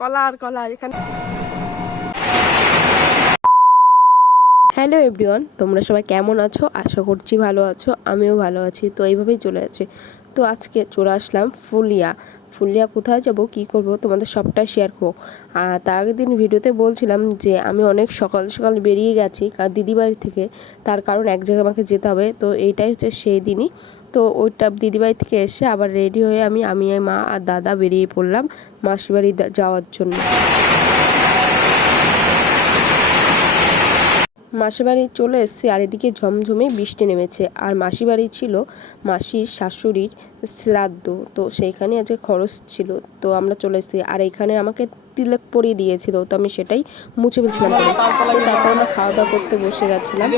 কলা আর কলা এখানে। হ্যালো এভরিওয়ান, তোমরা সবাই কেমন আছো? আশা করছি ভালো আছো, আমিও ভালো আছি। তো এইভাবেই চলে যাচ্ছে। তো আজকে চলে আসলাম ফুলিয়া কোথায় যাব, কি করব, তোমাদের সবটাই শেয়ার করবো। আর তার আগের দিন ভিডিওতে বলছিলাম যে আমি অনেক সকাল সকাল বেরিয়ে গেছি দিদিবাড়ি থেকে, তার কারণ এক জায়গায় আমাকে যেতে হবে। তো এইটাই হচ্ছে সেই দিনই। তো ওইটা দিদিবাড়ি থেকে এসে আবার রেডি হয়ে আমি মা আর দাদা বেরিয়ে পড়লাম মাসিবাড়ি যাওয়ার জন্য। মাসির বাড়ি চলে এসেছি, আর এদিকে ঝমঝমে বৃষ্টি নেমেছে। আর মাসির বাড়ি ছিল মাসির শাশুড়ির শ্রাদ্ধ, তো সেইখানে আজকে খরচ ছিল। তো আমরা চলে এসেছি, আর এখানে আমাকে তিলক পরিয়ে দিয়েছিল, তো আমি সেটাই মুছে ফেলছিলাম পরে। তো তারপর আমরা খাওয়া দাওয়া করতে বসে গেছিলাম।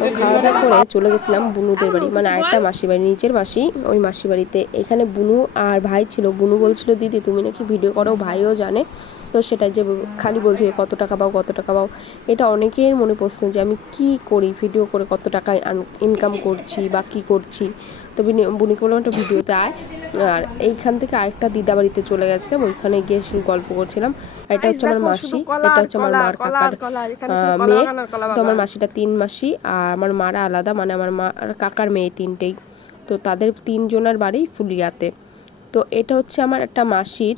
তো খাওয়া দাওয়া করে চলে গেছিলাম বুনুদের বাড়ি, মানে আরেকটা মাসির বাড়ি, নিচের মাসি, ওই মাসির বাড়িতে। এখানে বুনু আর ভাই ছিল। বুনু বলছিল দিদি তুমি নাকি ভিডিও করো, ভাইও জানে। তো সেটা যে খালি বলছে কত টাকা পাও কত টাকা পাও। এটা অনেকের মনে প্রশ্ন যে আমি কি করি, ভিডিও করে কত টাকা ইনকাম করছি বা কি করছি। তো বুনিকে বললাম একটা ভিডিওতে আয়। আর এইখান থেকে আরেকটা দিদা বাড়িতে চলে গেছিলাম, ওইখানে গিয়ে গল্প করছিলাম। এটা হচ্ছে আমার মাসি, এটা হচ্ছে আমার মার কাকার মেয়ে। তো আমার মাসিটা 3 মাসি, আর আমার মারা আলাদা, মানে আমার মা আর কাকার মেয়ে তিনটেই। তো তাদের 3 জনের বাড়ি ফুলিয়াতে। তো এটা হচ্ছে আমার একটা মাসির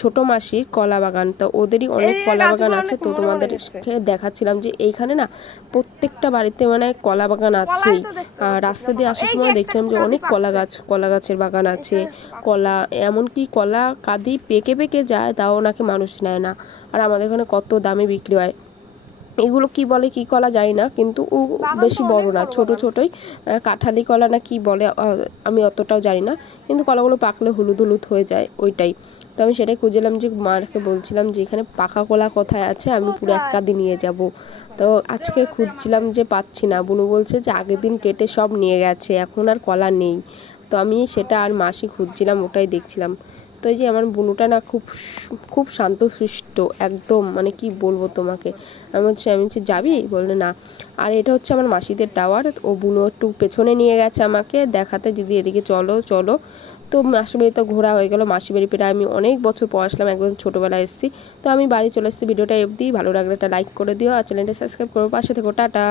ছোট মাসির কলা বাগান। তো ওদেরই অনেক কলা বাগান আছে। তো তোমাদেরকে দেখাচ্ছিলাম যে এইখানে না প্রত্যেকটা বাড়িতে মানে কলা বাগান আছেই। রাস্তা দিয়ে আসার সময় দেখছিলাম যে অনেক কলা গাছের বাগান আছে। কলা এমনকি কলা কাঁদি পেকে পেকে যায়, তাও নাকি মানুষ নেয় না। আর আমাদের এখানে কত দামে বিক্রি হয়। এগুলো কি বলে, কি কলা জানি না, কিন্তু ও বেশি বড় না, ছোট ছোটই কাঁঠালি কলা না কি বলে, আমি অতটাও জানি না। কিন্তু কলাগুলো পাকলে হলুদ হলুদ হয়ে যায়, ওইটাই। তো আমি সেটাই খুঁজলাম, যে মাকে বলছিলাম যে এখানে পাকা কলা কোথায় আছে, আমি পুরো এক কাঁদি নিয়ে যাব। তো আজকে খুঁজছিলাম যে পাচ্ছি না। বুনু বলছে যে আগের দিন কেটে সব নিয়ে গেছে, এখন আর কলা নেই। তো আমি সেটা আর মাসি খুঁজছিলাম, ওটাই দেখছিলাম। তো এই যে আমার বুনুটা না খুব খুব শান্তশিষ্ট একদম, মানে কি বলবো তোমাকে। আমি বলছি যাবি, বললে না। আর এটা হচ্ছে আমার মাসিদের টাওয়ার। ও বুনু একটু পেছনে নিয়ে গেছে আমাকে দেখাতে, দিদি এদিকে চলো চলো। তো মাসির বাড়িতে ঘোরা হয়ে গেল। মাসির বাড়ি পেরে আমি অনেক বছর পর আসলাম, একদম ছোটোবেলায় এসেছি। তো আমি বাড়ি চলে এসেছি। ভিডিওটা অবধি ভালো লাগলে একটা লাইক করে দিও, আর চ্যানেলটা সাবস্ক্রাইব করো, পাশে থেকো। টাটা।